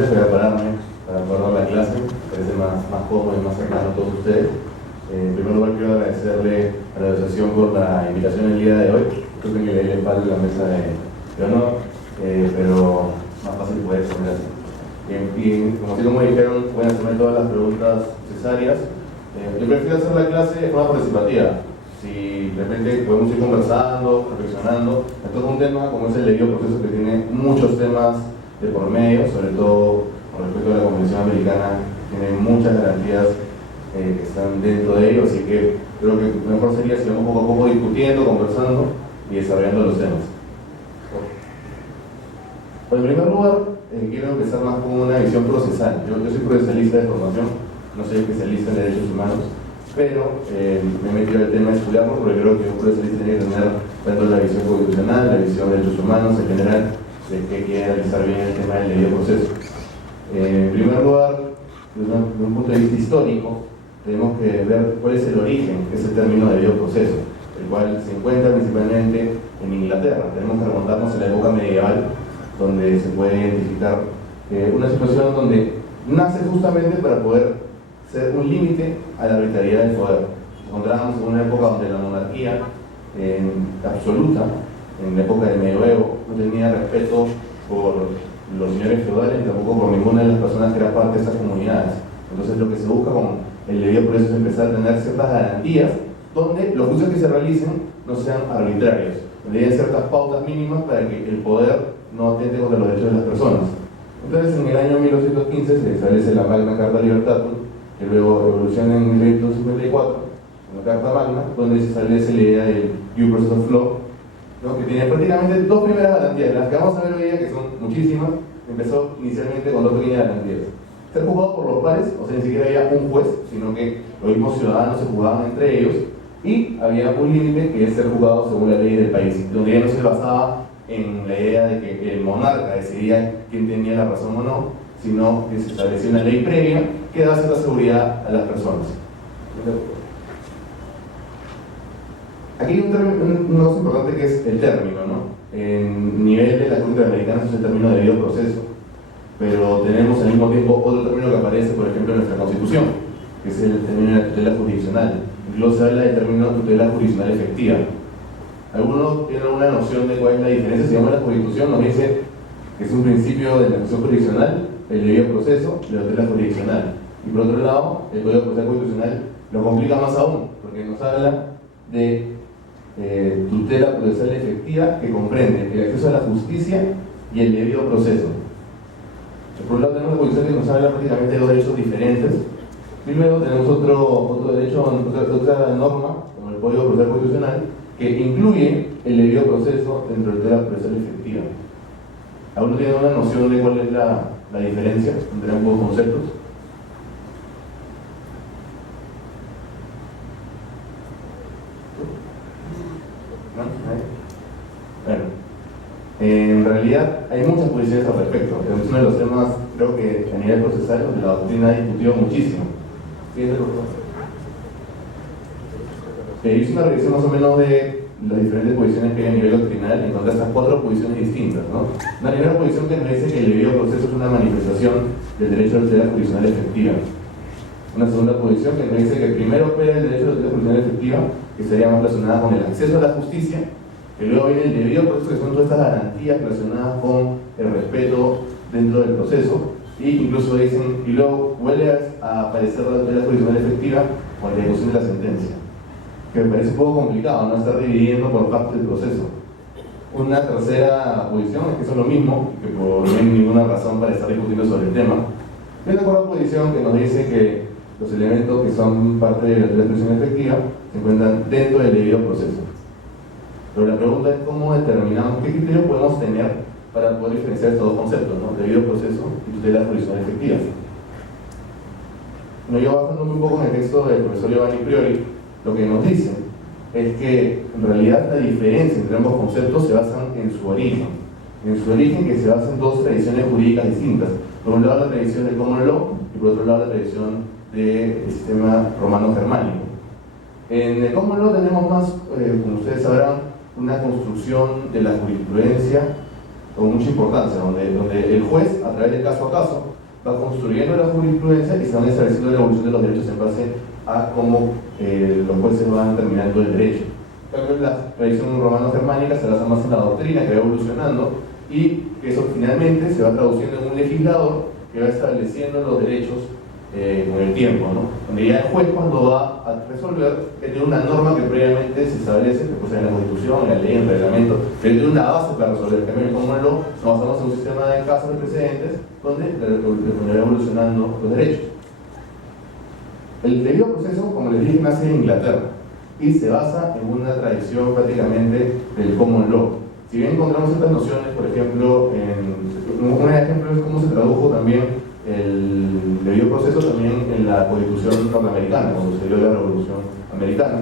presentes, voy a pararme para poder dar la clase, parece más cómodo y más cercano a todos ustedes. En primer lugar, quiero agradecerle a la asociación por la invitación el día de hoy. Creo que le doy el espalda a la mesa de honor, pero más fácil puede ser así. Y como dijeron, pueden hacerme todas las preguntas necesarias. Yo prefiero hacer la clase de forma participativa. Si de repente podemos ir conversando, reflexionando, entonces un tema como es el debido proceso, que tiene muchos temas de por medio, sobre todo con respecto a la Convención Americana, tiene muchas garantías que están dentro de ello, así que creo que mejor sería si vamos poco a poco discutiendo, conversando y desarrollando los temas. En primer lugar, quiero empezar más con una visión procesal. Yo soy procesalista de formación, no soy especialista en derechos humanos, pero me he metido el tema de estudiarlo porque creo que un procesalista tiene que tener tanto la visión constitucional, la visión de derechos humanos en general, de que quiere analizar bien el tema del debido proceso. En primer lugar, desde un punto de vista histórico, tenemos que ver cuál es el origen de ese término de debido proceso, el cual se encuentra principalmente en Inglaterra. Tenemos que remontarnos a la época medieval, donde se puede identificar una situación donde nace justamente para poder ser un límite a la arbitrariedad del poder. Nos encontramos en una época donde la monarquía absoluta, en la época del medioevo, no tenía respeto por los señores feudales ni tampoco por ninguna de las personas que eran parte de esas comunidades. Entonces lo que se busca con el debido proceso es empezar a tener ciertas garantías donde los juicios que se realicen no sean arbitrarios, donde haya ciertas pautas mínimas para que el poder no atente contra los derechos de las personas. Entonces en el año 1215 se establece la Magna Carta Libertatum, que luego evoluciona en 1854, la Carta Magna, donde se establece la idea del due process of law, ¿no? Que tiene prácticamente dos primeras garantías. Las que vamos a ver hoy día, que son muchísimas, empezó inicialmente con dos pequeñas garantías. Ser juzgado por los pares, o sea, ni siquiera había un juez, sino que los mismos ciudadanos se juzgaban entre ellos, y había un límite que es ser juzgado según la ley del país, donde ya no se basaba en la idea de que el monarca decidía quién tenía la razón o no, sino que se establecía una ley previa que da cierta seguridad a las personas. Aquí hay una cosa importante que es el término, ¿no? En nivel de la Corte Americana es el término de debido proceso, pero tenemos al mismo tiempo otro término que aparece, por ejemplo, en nuestra Constitución, que es el término de la tutela jurisdiccional. Incluso se habla del término de tutela jurisdiccional efectiva. Algunos tienen una noción de cuál es la diferencia. Si vemos la Constitución, nos dice que es un principio de la acción jurisdiccional, el debido proceso y la tutela jurisdiccional. Y por otro lado, el Código Procesal Constitucional lo complica más aún, porque nos habla de tutela procesal efectiva, que comprende el acceso a la justicia y el debido proceso. Por un lado tenemos la Constitución que nos habla prácticamente de dos derechos diferentes, y luego tenemos otro derecho, otra norma, como el Código Procesal Constitucional, que incluye el debido proceso dentro de la tutela procesal efectiva. ¿Alguno tiene una noción de cuál es la diferencia entre ambos conceptos? Bueno, en realidad hay muchas posiciones al respecto. Es uno de los temas, creo que a nivel procesal, donde la doctrina ha discutido muchísimo. Hice una revisión más o menos de las diferentes posiciones que hay a nivel doctrinal y encontré estas cuatro posiciones distintas, ¿no? Una primera posición que nos dice que el debido proceso es una manifestación del derecho a la tutela jurisdiccional efectiva. Una segunda posición que nos dice que primero opera el derecho a la tutela jurisdiccional efectiva, que estaría más relacionada con el acceso a la justicia, que luego viene el debido proceso, que son todas estas garantías relacionadas con el respeto dentro del proceso, e incluso dicen, y luego vuelve a aparecer la tutela jurisdiccional efectiva con la ejecución de la sentencia, que me parece un poco complicado, ¿no? Estar dividiendo por parte del proceso. Una tercera posición es que son lo mismo, que por no hay ninguna razón para estar discutiendo sobre el tema. Y una cuarta posición que nos dice que los elementos que son parte de la tutela jurisdiccional efectiva se encuentran dentro del debido proceso. Pero la pregunta es cómo determinamos, qué criterios podemos tener para poder diferenciar estos dos conceptos, ¿no? Debido proceso y tutela jurisdiccional efectiva. Yo basándome un poco en el texto del profesor Giovanni Priori, lo que nos dice es que en realidad la diferencia entre ambos conceptos se basa en su origen que se basa en dos tradiciones jurídicas distintas. Por un lado la tradición del common law y por otro lado la tradición del sistema romano-germánico. En el common law tenemos más, como ustedes sabrán, una construcción de la jurisprudencia con mucha importancia, donde el juez, a través de caso a caso, va construyendo la jurisprudencia y se van estableciendo la evolución de los derechos en base a cómo los jueces van determinando el derecho. En cambio, la tradición romano-germánica se basa más en la doctrina que va evolucionando y que eso finalmente se va traduciendo en un legislador que va estableciendo los derechos con el tiempo, ¿no? Donde ya el juez, cuando va a resolver, tiene una norma que previamente se establece, que puede ser en la Constitución, en la ley, en el reglamento, pero tiene una base para resolver. También, como no, nos basamos en un sistema de casos de precedentes donde va evolucionando los derechos. El debido proceso, como les dije, nace en Inglaterra y se basa en una tradición prácticamente del common law. Si bien encontramos ciertas nociones, por ejemplo, un ejemplo es cómo se tradujo también el debido proceso también en la Constitución norteamericana, cuando se dio la Revolución Americana,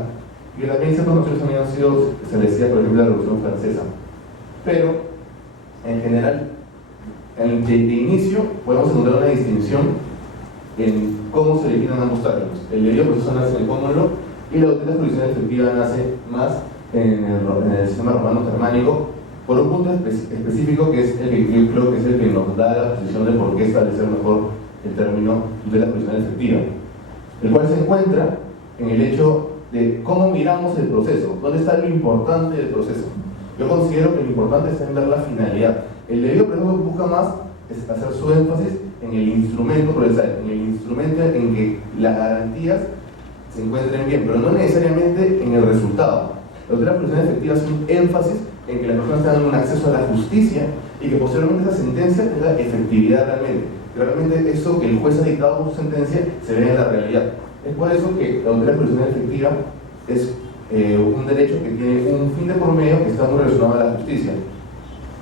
y también ciertas nociones también han sido establecidas, por ejemplo, en la Revolución Francesa. Pero, en general, de inicio podemos encontrar una distinción en cómo se definan ambos términos. El debido proceso nace en el common law y la tutela judicial efectiva nace más en el sistema romano-germánico, por un punto específico que es el que yo creo que es el que nos da la posición de por qué establecer mejor el término tutela judicial efectiva, el cual se encuentra en el hecho de cómo miramos el proceso, dónde está lo importante del proceso. Yo considero que lo importante es en ver la finalidad. El debido proceso busca más es hacer su énfasis en el instrumento procesal, en el instrumento en que las garantías se encuentren bien, pero no necesariamente en el resultado. La tutela judicial efectiva es un énfasis en que las personas tengan un acceso a la justicia y que posteriormente esa sentencia tenga efectividad realmente. Que realmente eso que el juez ha dictado con su sentencia se vea en la realidad. Es por eso que la tutela judicial efectiva es un derecho que tiene un fin de por medio que está muy relacionado a la justicia.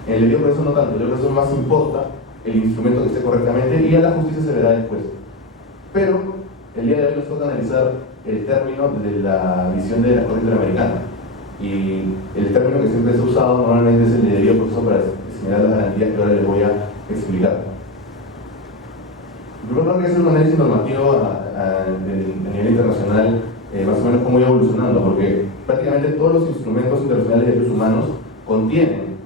En el debido proceso no tanto, el debido proceso más importa el instrumento que esté correctamente y a la justicia se le da después. Pero el día de hoy nos toca analizar el término de la visión de la Corte Interamericana. Y el término que siempre se ha usado normalmente es el de debido proceso para señalar las garantías que ahora les voy a explicar. En primer lugar, hay que hacer un análisis normativo a nivel internacional, más o menos cómo va evolucionando, porque prácticamente todos los instrumentos internacionales de derechos humanos contienen,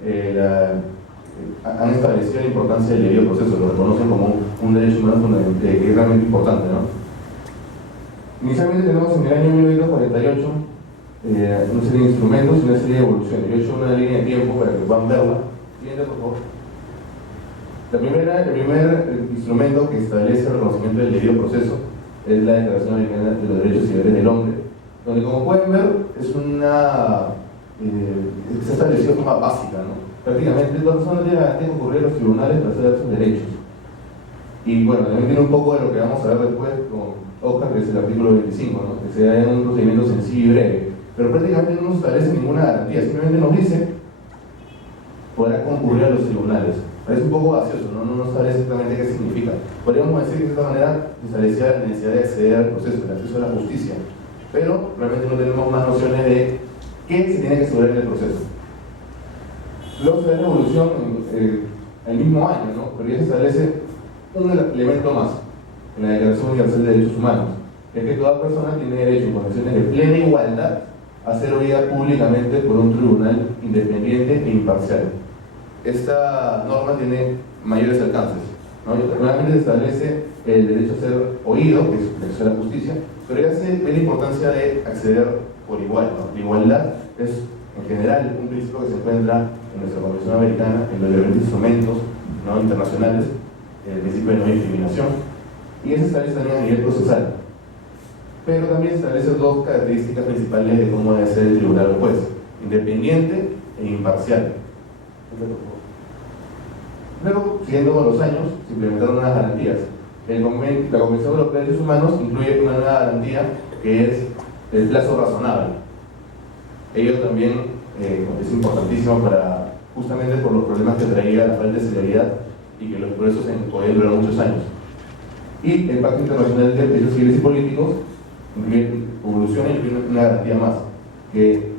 han establecido la importancia del debido proceso, lo reconocen como un derecho humano que es realmente importante, ¿no? Inicialmente tenemos en el año 1948 una serie de instrumentos y una serie de evoluciones. Yo he hecho una línea de tiempo para que puedan verla. Siguiente, por favor. El primer instrumento que establece el reconocimiento del debido proceso es la Declaración Americana de los Derechos y Deberes del Hombre, donde, como pueden ver, se ha establecido de forma básica, ¿no? Prácticamente todas las personas tienen que concurrir a los tribunales para hacer sus derechos. Y bueno, también tiene un poco de lo que vamos a ver después con Oscar, que es el artículo 25, ¿no? Que sea un procedimiento sencillo y breve. Pero prácticamente no nos establece ninguna garantía, simplemente nos dice podrá concurrir a los tribunales. Parece un poco vacioso, ¿no? No nos establece exactamente qué significa. Podríamos decir que de esta manera se establecía la necesidad de acceder al proceso, el acceso a la justicia, pero realmente no tenemos más nociones de qué se tiene que asegurar en el proceso. Luego se da la evolución el mismo año, ¿no? Pero ya se establece un elemento más en la Declaración Universal de Derechos Humanos, que es que toda persona tiene derecho en condiciones de plena igualdad a ser oída públicamente por un tribunal independiente e imparcial. Esta norma tiene mayores alcances, ¿no? Realmente se establece el derecho a ser oído, que es el derecho a la justicia, pero ya se ve la importancia de acceder por igual, ¿no? La igualdad es, en general, un principio que se encuentra en nuestra Convención Americana, en los diferentes instrumentos, ¿no?, internacionales, el principio de no discriminación, y eso se establece también a nivel procesal. Pero también se establecen dos características principales de cómo debe ser el tribunal o juez: independiente e imparcial. Luego, siguiendo con los años, se implementaron unas garantías. La Convención Europea de Derechos Humanos incluye una nueva garantía que es el plazo razonable. Ello también es importantísimo para, justamente por los problemas que traía la falta de celeridad y que los procesos podían durar muchos años. Y el Pacto Internacional de Derechos Civiles y Políticos evoluciona y incluye una garantía más, que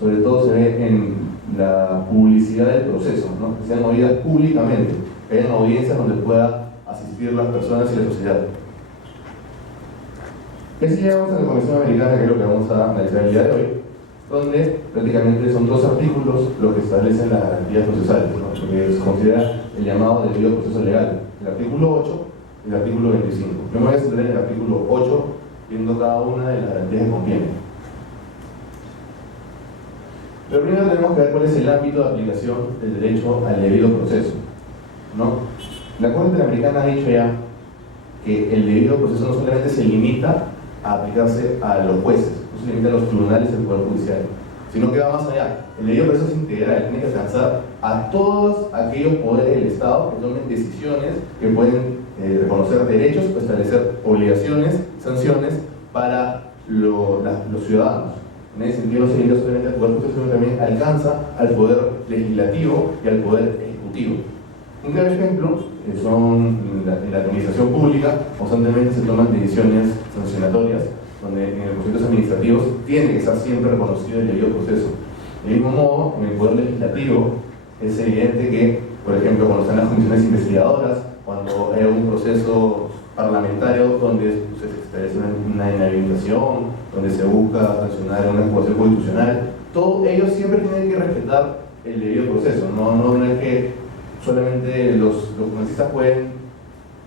sobre todo se ve en la publicidad del proceso, ¿no? Que sean oídas públicamente, que hayan audiencias donde pueda asistir las personas y la sociedad. Y así llegamos a la Convención Americana, que es lo que vamos a analizar el día de hoy, donde prácticamente son dos artículos los que establecen las garantías procesales, ¿no? Lo que se considera el llamado debido proceso legal, el artículo 8 y el artículo 25. Yo me voy a centrar en el artículo 8, viendo cada una de las garantías que contiene. Pero primero tenemos que ver cuál es el ámbito de aplicación del derecho al debido proceso, ¿no? La Corte Interamericana ha dicho ya que el debido proceso no solamente se limita a aplicarse a los jueces, no se limita a los tribunales del Poder Judicial, sino que va más allá. El debido proceso es integral, tiene que alcanzar a todos aquellos poderes del Estado que tomen decisiones que pueden reconocer derechos o establecer obligaciones, sanciones para los ciudadanos. En ese sentido no se limita solamente al Poder Judicial, sino también alcanza al Poder Legislativo y al Poder Ejecutivo. Un claro ejemplo en la administración pública constantemente se toman decisiones sancionatorias, donde en los procedimientos administrativos tiene que estar siempre reconocido el debido proceso. De mismo modo, en el Poder Legislativo es evidente que, por ejemplo, cuando están las comisiones investigadoras, cuando hay un proceso parlamentario donde se establece una inhabilitación, donde se busca sancionar una acusación constitucional, todos ellos siempre tienen que respetar el debido proceso. No es que solamente los congresistas pueden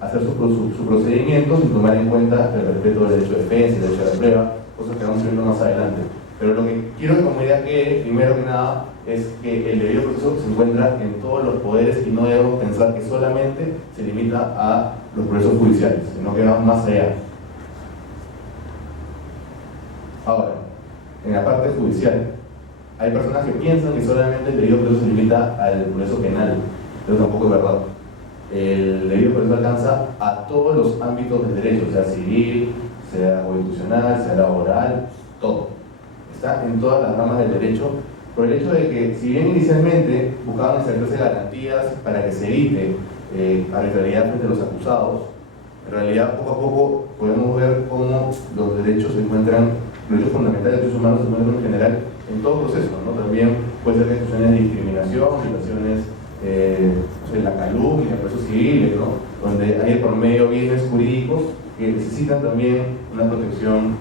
hacer su procedimiento sin tomar en cuenta el respeto del derecho de defensa, el derecho a la prueba, cosas que vamos viendo más adelante. Pero lo que quiero que como idea que, primero que nada, es que el debido proceso se encuentra en todos los poderes y no debemos pensar que solamente se limita a los procesos judiciales, sino que va más allá. Ahora, en la parte judicial, hay personas que piensan que solamente el debido proceso se limita al proceso penal, pero tampoco es verdad. El debido proceso alcanza a todos los ámbitos del derecho, sea civil, sea constitucional, sea laboral, todo. Está en todas las ramas del derecho, por el hecho de que, si bien inicialmente buscaban establecerse garantías para que se evite arbitrariedad frente a los acusados, en realidad poco a poco podemos ver cómo los derechos se encuentran, los derechos fundamentales de los humanos se encuentran en general en todo proceso, ¿no? También puede ser situaciones de discriminación, situaciones de la calumnia, procesos civiles, ¿no? Donde hay por medio bienes jurídicos que necesitan también una protección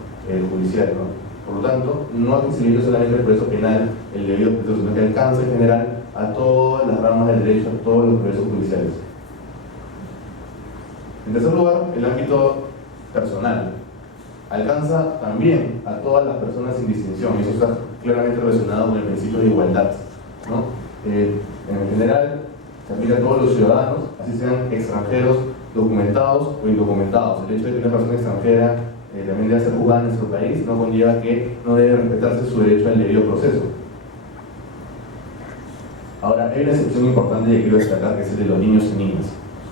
judicial, ¿no? Por lo tanto, no hay que seguir solamente el proceso penal, el debido proceso, sino que alcanza en general a todas las ramas del derecho, a todos los procesos judiciales. En tercer lugar, el ámbito personal. Alcanza también a todas las personas sin distinción, y eso está claramente relacionado con el principio de igualdad, ¿no? En general, se aplica a todos los ciudadanos, así sean extranjeros, documentados o indocumentados. El hecho de que una persona extranjera también debe ser juzgada en nuestro país no conlleva que no debe respetarse su derecho al debido proceso. Ahora, hay una excepción importante que quiero destacar, que es el de los niños y niñas.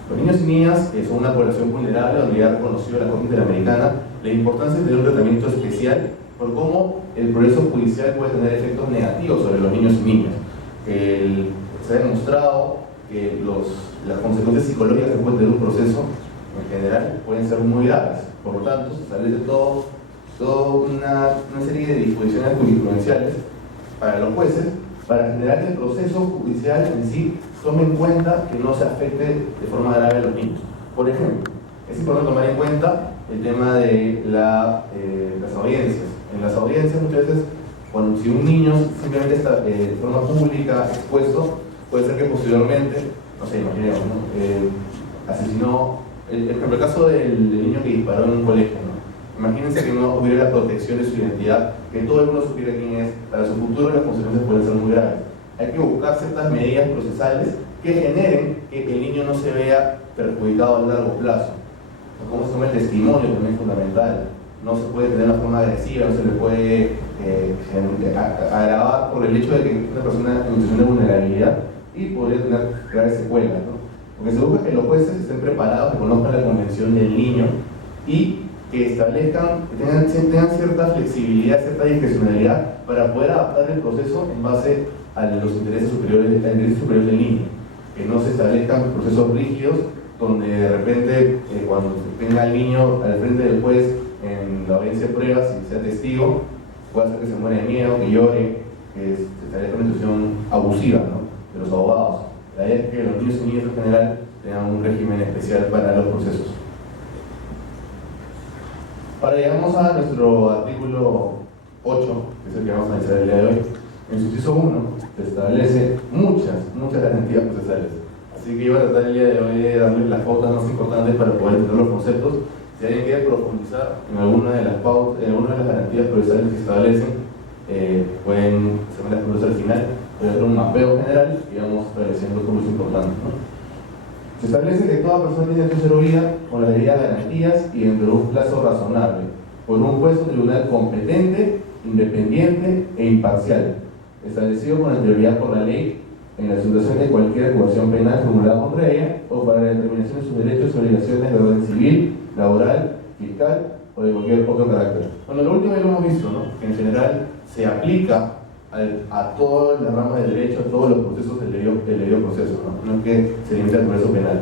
Los niños y niñas son una población vulnerable, donde ya ha reconocido la Corte Interamericana la importancia de tener un tratamiento especial por cómo el proceso judicial puede tener efectos negativos sobre los niños y niñas. Se ha demostrado que las consecuencias psicológicas que puede tener un proceso en general pueden ser muy graves. Por lo tanto, se establece toda una serie de disposiciones jurisprudenciales para los jueces para generar que el proceso judicial en sí tome en cuenta que no se afecte de forma grave a los niños. Por ejemplo, es importante tomar en cuenta el tema de las audiencias. En las audiencias muchas veces, si un niño simplemente está de forma pública expuesto, puede ser que posteriormente, no sé, imaginemos, ¿no? Asesinó, el caso del niño que disparó en un colegio, ¿no? Imagínense que no hubiera la protección de su identidad, que todo el mundo supiera quién es. Para su futuro las consecuencias pueden ser muy graves. Hay que buscar ciertas medidas procesales que generen que el niño no se vea perjudicado a largo plazo. Como se toma el testimonio también es fundamental. No se puede tener una forma agresiva, no se le puede agravar por el hecho de que una persona en situación de vulnerabilidad y podría tener graves secuelas, ¿no? Lo que se busca es que los jueces estén preparados, que conozcan la convención del niño y que establezcan, que tengan cierta flexibilidad, cierta discrecionalidad para poder adaptar el proceso en base a los intereses superiores, del niño. Que no se establezcan procesos rígidos donde de repente cuando tenga al niño al frente del juez en la audiencia de pruebas y sea testigo, puede hacer que se muera de miedo, que llore, que se establezca una situación abusiva, ¿no?, de los abogados. La idea es que los niños y niñas en general tengan un régimen especial para los procesos. Ahora llegamos a nuestro artículo 8, que es el que vamos a analizar el día de hoy, en su inciso 1 se establece muchas garantías procesales. Así que yo voy a tratar el día de hoy de darles las pautas más importantes para poder entender los conceptos. Si alguien quiere profundizar en alguna de las pautas, en alguna de las garantías procesales que se establecen, pueden hacerme las preguntas al final. Voy a hacer un mapeo general y vamos estableciendo puntos importantes, ¿no? Se establece que toda persona tiene derecho a ser oída con las debidas garantías y dentro de un plazo razonable, por un juez o tribunal competente, independiente e imparcial, establecido con anterioridad por la ley en la situación de cualquier acusación penal formulada contra ella o para la determinación de sus derechos y obligaciones de orden civil, laboral, fiscal o de cualquier otro carácter. Bueno, lo último ya lo hemos visto, ¿no? Que en general se aplica a todas las ramas del derecho, a todos los procesos del debido proceso, ¿no? No es que se limite al proceso penal,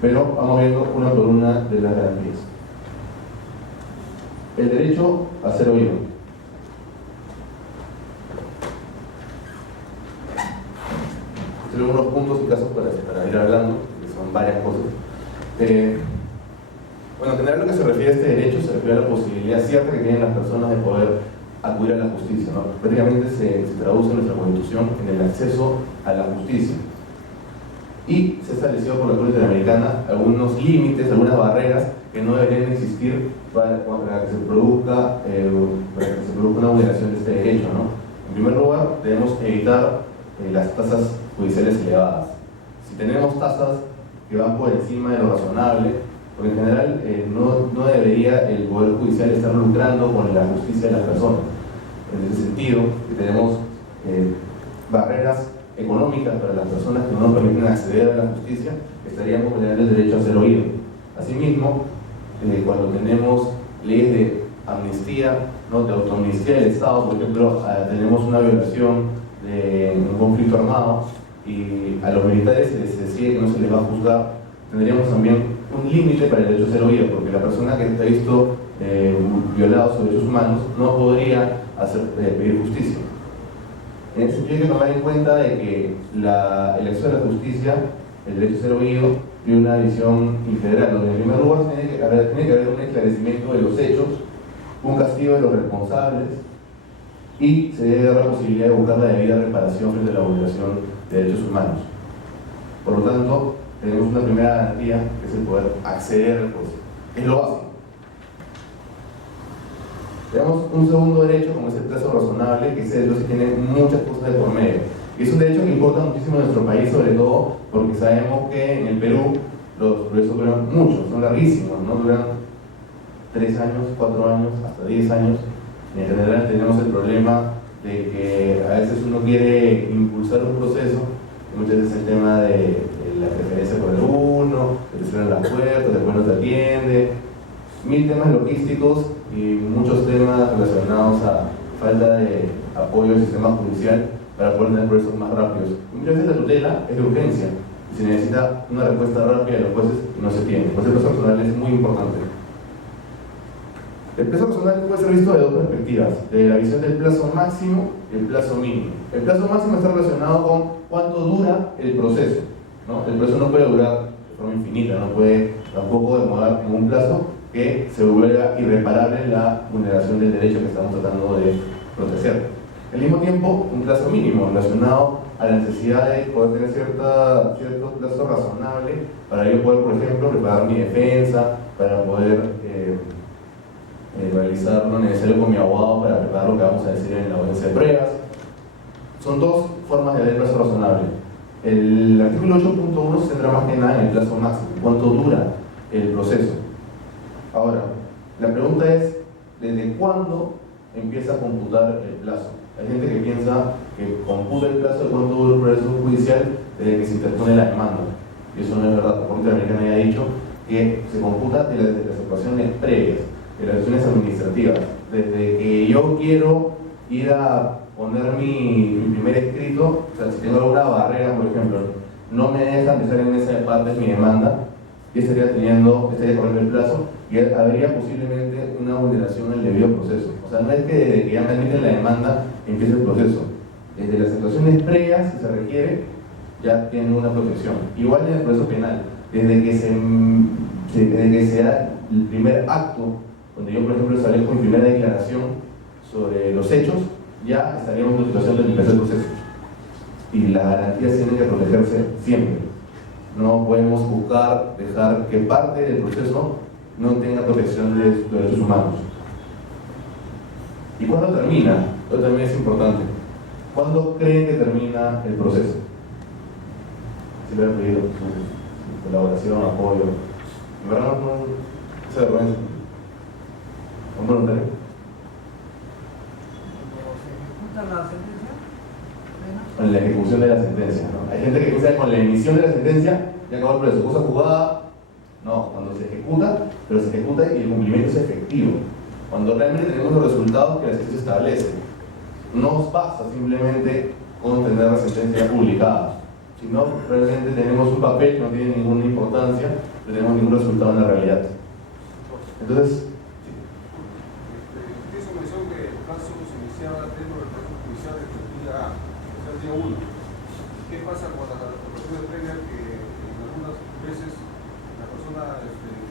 pero vamos viendo una por una de las garantías. El derecho a ser oído. Tengo unos puntos y casos para ir hablando, que son varias cosas. Bueno, en general lo que se refiere a este derecho se refiere a la posibilidad cierta que tienen las personas de poder acudir a la justicia, ¿no? Prácticamente se traduce en nuestra Constitución en el acceso a la justicia. Y se ha establecido por la Corte Interamericana algunos límites, algunas barreras que no deberían existir para que se produzca una vulneración de este derecho, ¿no? En primer lugar, debemos evitar las tasas judiciales elevadas. Si tenemos tasas que van por encima de lo razonable, porque en general no debería el Poder Judicial estar lucrando con la justicia de las personas. En ese sentido, que tenemos barreras económicas para las personas que no nos permiten acceder a la justicia, estaríamos vulnerando el derecho a ser oído. Asimismo, cuando tenemos leyes de amnistía, ¿no? De autoamnistía del Estado, por ejemplo, tenemos una violación de un conflicto armado y a los militares se les decide que no se les va a juzgar, tendríamos también un límite para el derecho a ser oído, porque la persona que está visto violado sus derechos humanos no podría pedir justicia. En ese sentido hay que tomar en cuenta de que el acceso a la justicia, el derecho a ser oído, tiene una visión integral, donde en primer lugar tiene que haber un esclarecimiento de los hechos, un castigo de los responsables y se debe dar la posibilidad de buscar la debida reparación frente a la vulneración de derechos humanos. Por lo tanto, tenemos una primera garantía que es el poder acceder al proceso. Es lo básico. Tenemos un segundo derecho, como es el plazo razonable, que ese derecho sí tiene muchas cosas de por medio. Y es un derecho que importa muchísimo en nuestro país, sobre todo porque sabemos que en el Perú los procesos duran mucho, son larguísimos, ¿no? Duran 3 años, 4 años, hasta 10 años. Y en general tenemos el problema de que a veces uno quiere impulsar un proceso, y muchas veces el tema de la preferencia por el uno, que te cierran las puertas, después no te atiende, 1000 temas logísticos y muchos temas relacionados a falta de apoyo del sistema judicial para poder tener procesos más rápidos. Y muchas veces la tutela es de urgencia y se necesita una respuesta rápida de los jueces y no se tiene. Pues el plazo personal es muy importante. El plazo personal puede ser visto de dos perspectivas, de la visión del plazo máximo y el plazo mínimo. El plazo máximo está relacionado con cuánto dura el proceso, ¿no? El proceso no puede durar de forma infinita, no puede tampoco demorar en un plazo que se vuelva irreparable la vulneración del derecho que estamos tratando de proteger. Al mismo tiempo, un plazo mínimo relacionado a la necesidad de poder tener cierto plazo razonable para yo poder, por ejemplo, preparar mi defensa, para poder realizar lo necesario con mi abogado para preparar lo que vamos a decir en la audiencia de pruebas. Son dos formas de ver el plazo razonable. El artículo 8.1 se centra más que nada en el plazo máximo, cuánto dura el proceso. Ahora, la pregunta es, ¿desde cuándo empieza a computar el plazo? Hay gente que piensa que computa el plazo de cuánto dura el proceso judicial desde que se interpone la demanda. Y eso no es verdad. La Corte Interamericana ya ha dicho que se computa de las actuaciones previas, de las acciones administrativas. Desde que yo quiero ir a poner mi primer escrito, o sea, si tengo alguna barrera, por ejemplo, no me deja empezar en mesa de partes mi demanda, y estaría corriendo el plazo y habría posiblemente una vulneración del debido proceso. O sea, no es que desde que ya me admiten la demanda empiece el proceso. Desde las situaciones previas, si se requiere, ya tienen una protección. Igual en el proceso penal, desde que se da el primer acto, donde yo, por ejemplo, establezco mi primera declaración, sobre los hechos, ya estaríamos en una situación de limpieza del proceso. Y las garantías tienen que protegerse siempre. No podemos buscar dejar que parte del proceso no tenga protección de derechos humanos. ¿Y cuándo termina? Esto también es importante. ¿Cuándo creen que termina el proceso? Si le han pedido su colaboración, apoyo. En verdad no se vergüenza. ¿Un voluntario? ¿Se ejecuta la sentencia? Con la ejecución de la sentencia, ¿no? Hay gente que piensa con la emisión de la sentencia ya acabó el proceso. Cosa jugada, no, cuando se ejecuta, pero se ejecuta y el cumplimiento es efectivo. Cuando realmente tenemos los resultados que la sentencia establece. No nos basta simplemente con tener la sentencia publicada. Si no, realmente tenemos un papel que no tiene ninguna importancia, no tenemos ningún resultado en la realidad. Entonces, usted se mencionó que el caso se iniciaba dentro del proceso judicial desde el día A, o sea, el día 1. ¿Qué pasa con la operación previa que en algunas veces la persona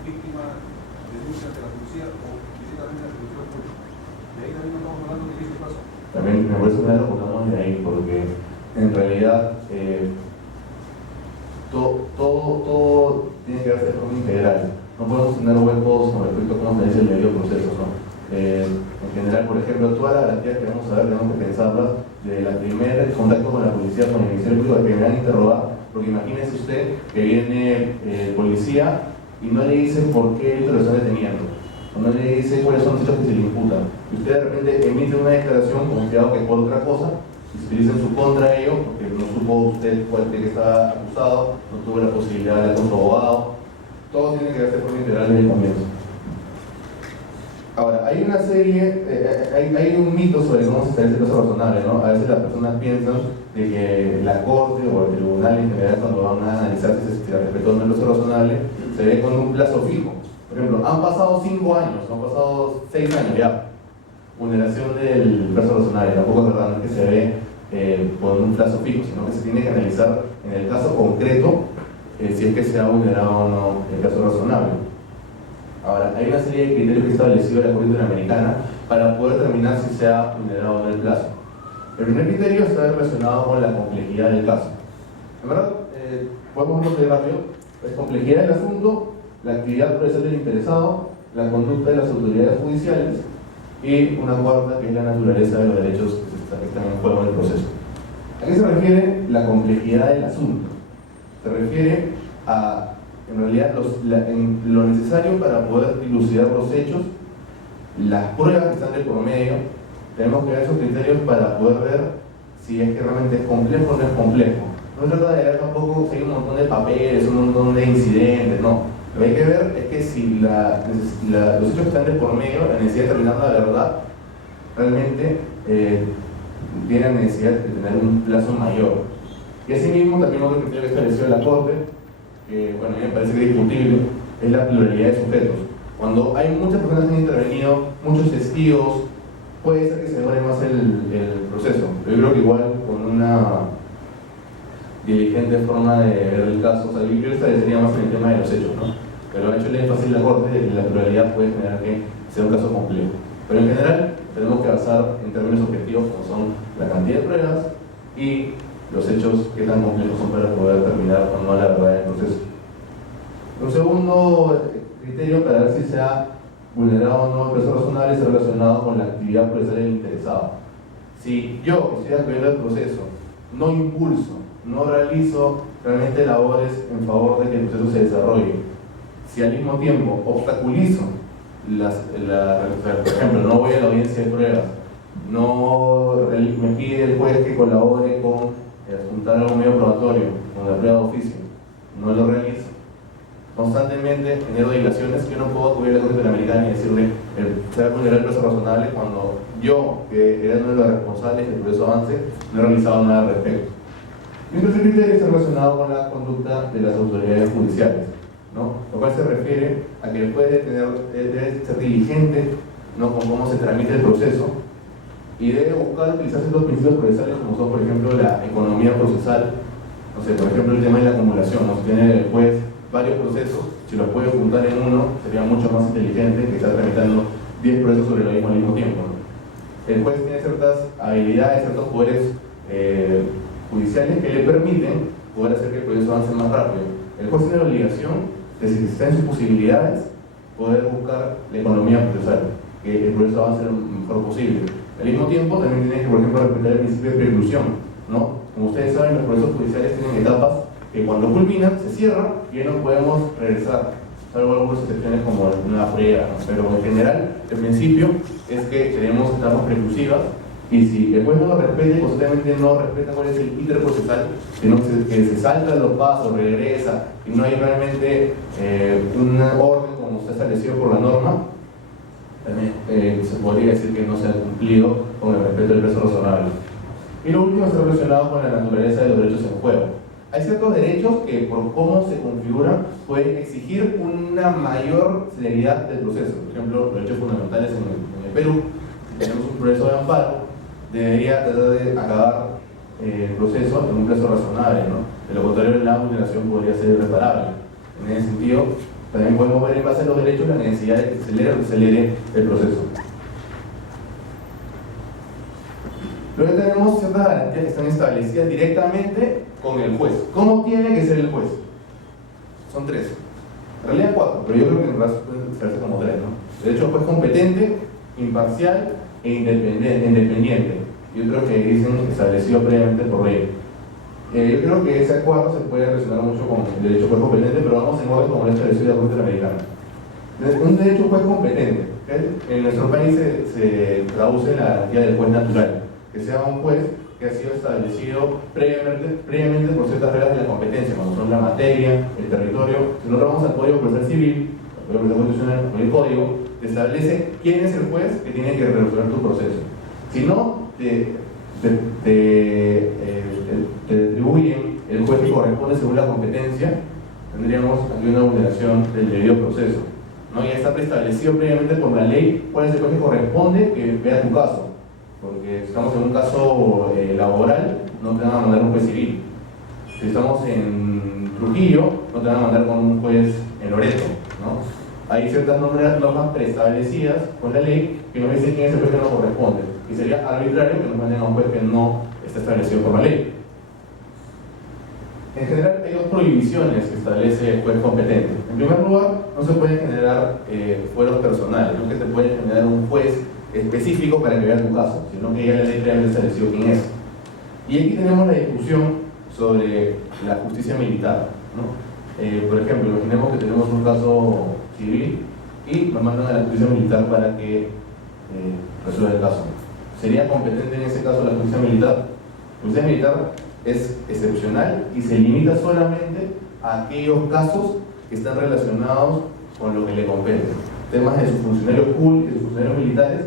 víctima denuncia ante la policía o directamente ante la Ministerio Público? De ahí también no estamos hablando de qué pasa. También me parece que lo pongamos de ahí, porque en realidad todo tiene que verse de forma integral. No podemos tener huecos con respecto a cómo se dice el debido proceso, ¿no? En general, por ejemplo, todas las garantías que vamos a ver tenemos que pensarlas desde el primer contacto con la policía, con el Ministerio Público, de que me van a interrogar, porque imagínese usted que viene el policía y no le dice por qué lo está deteniendo, o no le dice cuáles son los hechos que se le imputan, y usted de repente emite una declaración confiado que es por otra cosa, y se utiliza en su contra ello, porque no supo usted cuál de que estaba acusado, no tuvo la posibilidad de hablar con su abogado. Todo tiene que verse de forma integral desde el comienzo. Ahora, hay una serie, hay un mito sobre cómo se establece el caso razonable, ¿no? A veces las personas piensan de que la corte o el tribunal en general, cuando van a analizar si se respetó el caso razonable, se ve con un plazo fijo. Por ejemplo, han pasado 5 años, han pasado 6 años ya, vulneración del plazo razonable. Tampoco es verdad, no es que se ve con un plazo fijo, sino que se tiene que analizar en el caso concreto si es que se ha vulnerado o no el caso razonable. Ahora, hay una serie de criterios que ha establecido la Corte Interamericana para poder determinar si se ha vulnerado o no el plazo. El primer criterio está relacionado con la complejidad del caso. En verdad, podemos verlo de rápido. La complejidad del asunto, la actividad procesal del interesado, la conducta de las autoridades judiciales y una cuarta que es la naturaleza de los derechos que están en juego en el proceso. ¿A qué se refiere la complejidad del asunto? Se refiere a, en realidad, lo necesario para poder dilucidar los hechos, las pruebas que están de por medio. Tenemos que ver esos criterios para poder ver si es que realmente es complejo o no es complejo. No se trata de ver tampoco si hay un montón de papeles, un montón de incidentes, no. Lo que hay que ver es que si los hechos que están de por medio, la necesidad de determinar la verdad, realmente tiene la necesidad de tener un plazo mayor. Y asimismo, también otro criterio que estableció la Corte, que bueno, a mí me parece que es discutible, es la pluralidad de sujetos. Cuando hay muchas personas que han intervenido, muchos testigos, puede ser que se demore más el proceso. Yo creo que igual con una diligente forma de ver el caso, o sea, yo establecería más en el tema de los hechos, ¿no? Pero ha hecho el énfasis la Corte de que la pluralidad puede generar que sea un caso complejo. Pero en general, tenemos que basar en términos objetivos como son la cantidad de pruebas y los hechos que tan complejos son para poder determinar o no la verdad del proceso. Un segundo criterio para ver si se ha vulnerado o no el plazo razonable está relacionado con la actividad procesal del interesado. Si yo, que estoy acudiendo al proceso, no impulso, no realizo realmente labores en favor de que el proceso se desarrolle, si al mismo tiempo obstaculizo por ejemplo, no voy a la audiencia de pruebas, no me pide el juez que colabore con juntar algún medio probatorio con la prueba de oficio, no lo realizo, constantemente genero dilaciones, yo no puedo acudir a la Corte Interamericana y decirle se va a vulnerar el plazo razonable cuando yo, que era uno de los responsables del proceso avance, no he realizado nada al respecto. Y un tercer criterio está relacionado con la conducta de las autoridades judiciales, ¿no? Lo cual se refiere a que el juez debe ser diligente, ¿no?, con cómo se tramite el proceso y debe buscar utilizar ciertos principios procesales como son, por ejemplo, la economía procesal. No sé, por ejemplo, el tema de la acumulación, ¿no? Si tiene el juez varios procesos, si los puede juntar en uno, sería mucho más inteligente que estar tramitando 10 procesos sobre lo mismo al mismo tiempo, ¿no? el juez tiene ciertas habilidades, ciertos poderes judiciales que le permiten poder hacer que el proceso avance más rápido. El juez tiene la obligación de, si está en sus posibilidades, poder buscar la economía procesal, que el proceso avance lo mejor posible. Al mismo tiempo, también tiene que, por ejemplo, respetar el principio de preclusión, ¿no? Como ustedes saben, los procesos judiciales tienen etapas que cuando culminan, se cierran y ya no podemos regresar, salvo algunas excepciones como una prueba, ¿no? Pero en general, el principio es que tenemos etapas preclusivas y si el juez no lo respeta y constantemente no respeta cuál es el interprocesal, sino que se salta los pasos, regresa y no hay realmente un orden como está establecido por la norma, también se podría decir que no se ha cumplido con el respeto del preso razonable. Y lo último está relacionado con la naturaleza de los derechos en juego. Hay ciertos derechos que, por cómo se configuran, pueden exigir una mayor celeridad del proceso. Por ejemplo, los derechos fundamentales en el Perú, si tenemos un proceso de amparo, debería tratar de acabar el proceso en un plazo razonable, ¿no? De lo contrario, la vulneración podría ser irreparable. En ese sentido, también podemos ver en base a los derechos la necesidad de que se acelere el proceso. Luego tenemos ciertas garantías que están establecidas directamente con el juez. ¿Cómo tiene que ser el juez? Son 3. En realidad 4, pero yo creo que en realidad pueden serse como 3, ¿no? Derecho juez competente, imparcial e independiente. Yo creo que dicen establecido previamente por ley. Yo creo que ese acuerdo se puede relacionar mucho con el derecho juez competente, pero vamos en orden como lo establecido la Corte Interamericana. Un derecho juez competente, en nuestro país se traduce en la garantía del juez natural, que sea un juez que ha sido establecido previamente por ciertas reglas de la competencia, como son la materia, el territorio. Si nosotros vamos al Código Procesal Civil, al Código Constitucional, o el Código, te establece quién es el juez que tiene que resolver tu proceso. Si no, te atribuyen el juez que corresponde según la competencia, tendríamos aquí una vulneración del debido proceso, ¿no? Ya está preestablecido previamente por la ley cuál es el juez que corresponde que vea tu caso, porque si estamos en un caso laboral, no te van a mandar un juez civil. Si estamos en Trujillo, no te van a mandar con un juez en Loreto, ¿no? Hay ciertas normas preestablecidas con la ley que nos dicen quién es el juez que no corresponde, y sería arbitrario que nos manden a un juez que no está establecido por la ley. En general, hay 2 prohibiciones que establece el juez competente. En primer lugar, no se pueden generar fueros personales, no que se puede generar un juez específico para que vea tu caso, sino que ya la ley previamente estableció quién es. Y aquí tenemos la discusión sobre la justicia militar, ¿no? Por ejemplo, imaginemos que tenemos un caso civil y nos mandan a la justicia militar para que resuelva el caso. ¿Sería competente en ese caso la justicia militar? La justicia militar es excepcional y se limita solamente a aquellos casos que están relacionados con lo que le compete. Temas de sus funcionarios públicos, de sus funcionarios militares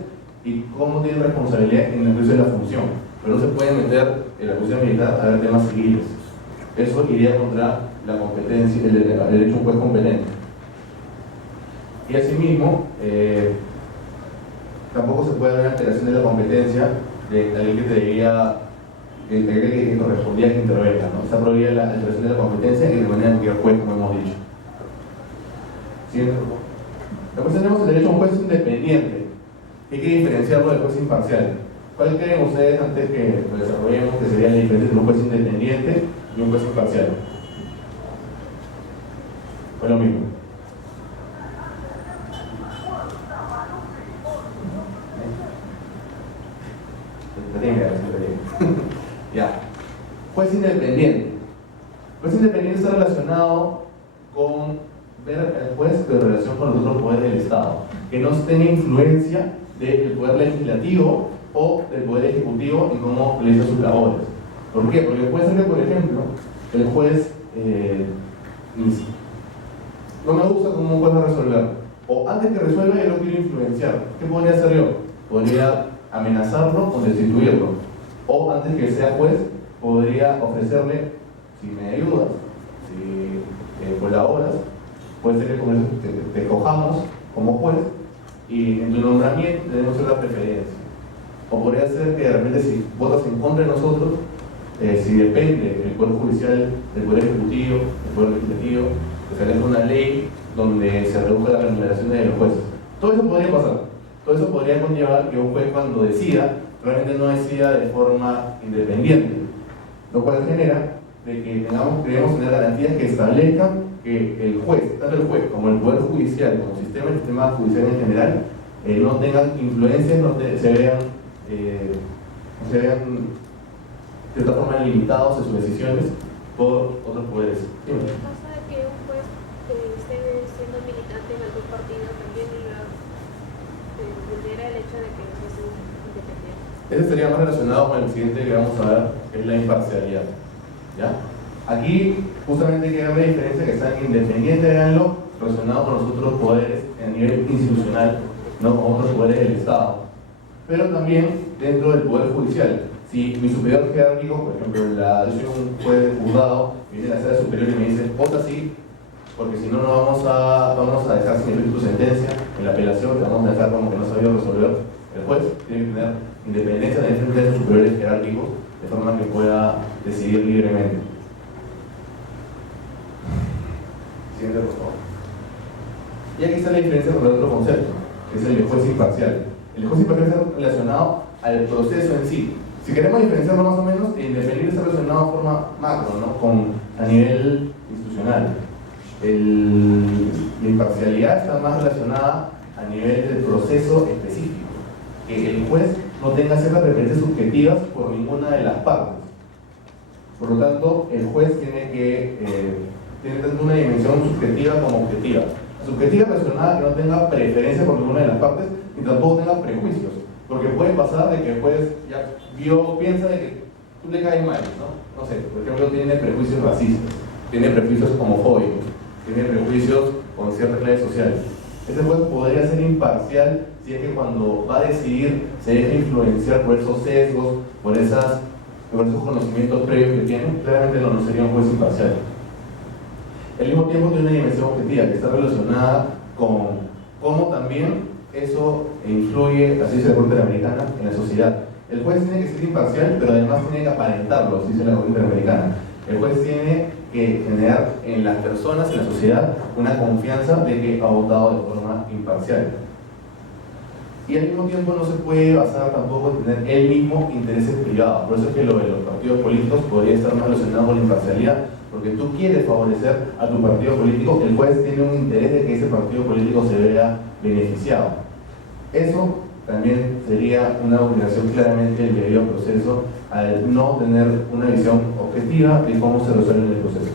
y cómo tienen responsabilidad en el ejercicio de la función. Pero no se puede meter en la justicia militar a ver temas civiles. Eso iría contra la competencia, el derecho a un juez competente. Y asimismo, tampoco se puede haber una alteración de la competencia de la ley que te diría que correspondía que intervenga, ¿no? Está prohibida la alteración de la competencia y de manera que el juez, como hemos dicho. ¿Siguiente, por favor? Después tenemos el derecho a un juez independiente. Hay que diferenciarlo del juez imparcial. ¿Cuál creen ustedes, antes que lo desarrollemos, que sería la diferencia entre un juez independiente y un juez imparcial? Pues lo mismo. Ya. Juez independiente. Juez independiente está relacionado con ver al juez en relación con los otros poderes del Estado, que no tenga influencia del poder legislativo o del poder ejecutivo en cómo realiza sus labores. ¿Por qué? Porque puede ser que, por ejemplo, el juez no me gusta cómo un juez va a resolver, o antes que resuelva yo lo quiero influenciar. ¿Qué podría hacer yo? Podría amenazarlo o destituirlo, o antes que sea juez podría ofrecerle: si me ayudas, si colaboras, puede ser que con eso te cojamos como juez y en tu nombramiento tenemos cierta preferencia. O podría ser que de repente, si votas en contra de nosotros, si depende del Poder Judicial, del Poder Ejecutivo, del Poder Legislativo, que se haga una ley donde se reduzca la remuneración de los jueces. Todo eso podría pasar. Todo eso podría conllevar que un juez, cuando decida, realmente no decida de forma independiente, lo cual genera de que debemos tener garantías que establezcan que el juez, tanto el juez como el Poder Judicial, como el sistema judicial en general, no tengan influencias, se vean de cierta forma limitados en sus decisiones por otros poderes. ¿Qué pasa de que un juez esté siendo militante en algún partido también vulnera el hecho de que es independiente? Ese estaría más relacionado con el siguiente que vamos a ver, que es la imparcialidad. ¿Ya? Aquí justamente queda una diferencia que están independientes, véanlo, relacionado con los otros poderes a nivel institucional, no con otros poderes del Estado. Pero también dentro del Poder Judicial. Si mi superior jerárquico, por ejemplo, yo soy un juez de juzgado, viene a la sala superior y me dice, vota sí, porque si no, vamos a dejar sin efecto tu sentencia en la apelación, te vamos a dejar como que no sabía resolver. El juez tiene que tener independencia de frente de sus superiores jerárquicos, de forma que pueda decidir libremente. Siguiente, por favor. Y aquí está la diferencia con el otro concepto, que es el de juez imparcial. El juez imparcial está relacionado al proceso en sí. Si queremos diferenciarlo más o menos, el independiente está relacionado de forma macro, ¿no? A nivel institucional. La imparcialidad está más relacionada a nivel del proceso específico. Que el juez no tenga ciertas preferencias subjetivas por ninguna de las partes. Por lo tanto, el juez tiene tanto una dimensión subjetiva como objetiva. La subjetiva es relacionada a que no tenga preferencia por ninguna de las partes y tampoco tenga prejuicios. Porque puede pasar de que el juez piensa de que tú le caes mal, ¿no? No sé, por ejemplo, tiene prejuicios racistas, tiene prejuicios homofóbicos, tiene prejuicios con ciertas clases sociales. Ese juez podría ser imparcial si es que cuando va a decidir se deja influenciar por esos sesgos, por esos conocimientos previos que tiene. Claramente no sería un juez imparcial. Al mismo tiempo tiene una dimensión objetiva que está relacionada con cómo también eso influye, así dice la Corte Interamericana, en la sociedad. El juez tiene que ser imparcial, pero además tiene que aparentarlo, así dice la Corte Interamericana. El juez tiene que generar en las personas, en la sociedad, una confianza de que ha votado de forma imparcial. Y al mismo tiempo no se puede basar tampoco en tener él mismo intereses privados. Por eso es que lo de los partidos políticos podría estar más relacionado con la imparcialidad, porque tú quieres favorecer a tu partido político, el juez tiene un interés de que ese partido político se vea beneficiado. Eso también sería una vulneración claramente del debido proceso al no tener una visión objetiva de cómo se resuelve el proceso.